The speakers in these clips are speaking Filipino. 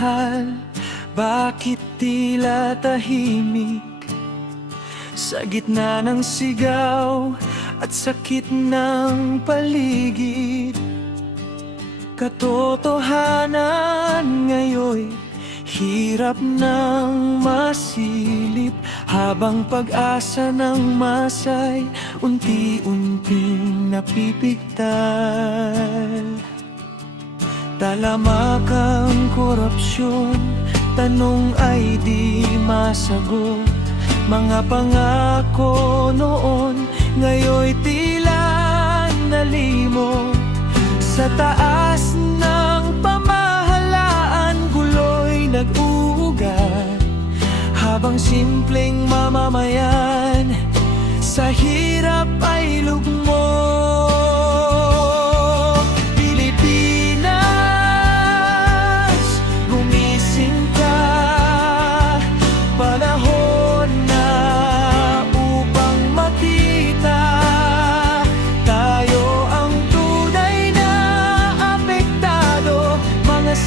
mahal, bakit tila tahimik? Sa gitna ng sigaw at sakit ng paligid, katotohanan ngayon hirap nang masilip, habang pag-asa ng masay unti-unting napipigtal. Talamak ang korupsyon, tanong ay di masagot. Mga pangako noon, ngayon tila nalimot. Sa taas ng pamahalaan, gulo'y nag-uugat, habang simpleng mamamayan sa hirap ay lugmok.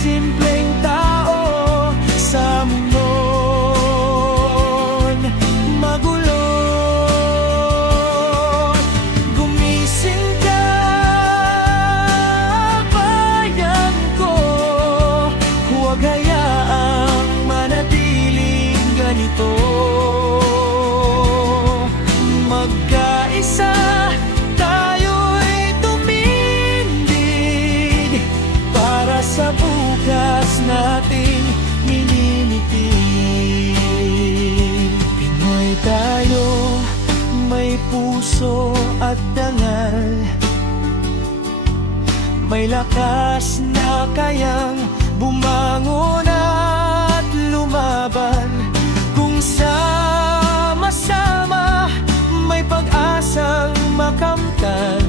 Simpleng tao sa mundon magulo. Gumising ka, bayan ko, huwag hayaang manatiling ganito. Magkaisa tayo'y tumindig para sa bukas nating minimitig. Pinoy tayo, may puso at dangal, may lakas na kayang bumangon at lumaban. Kung sama-sama may pag-asang makamtan,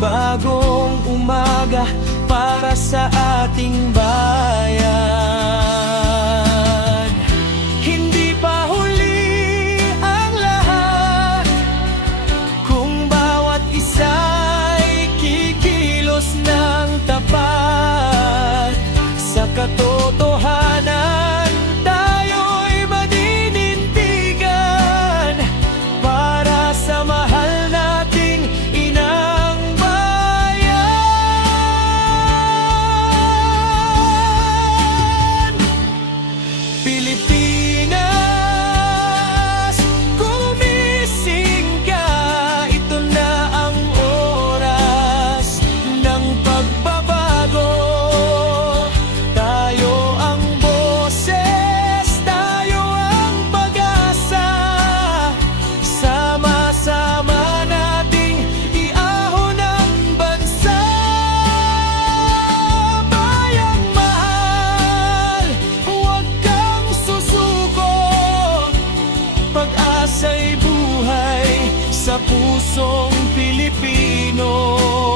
bagong umaga para sa ating bayan. Hindi pa huli ang lahat, kung bawat isa'y kikilos ng tapat. Sa katotohanan tayo'y madinindigan, para sa mahal nating inang Pilipinas. Gumising ka, ito na ang oras ng pagbabago. Tayo ang boses, tayo ang pag-asa. Sama-sama nating iahon ang bansa. Bayang mahal, huwag kang susuko, pag-asa'y buhay sa pusong Pilipino.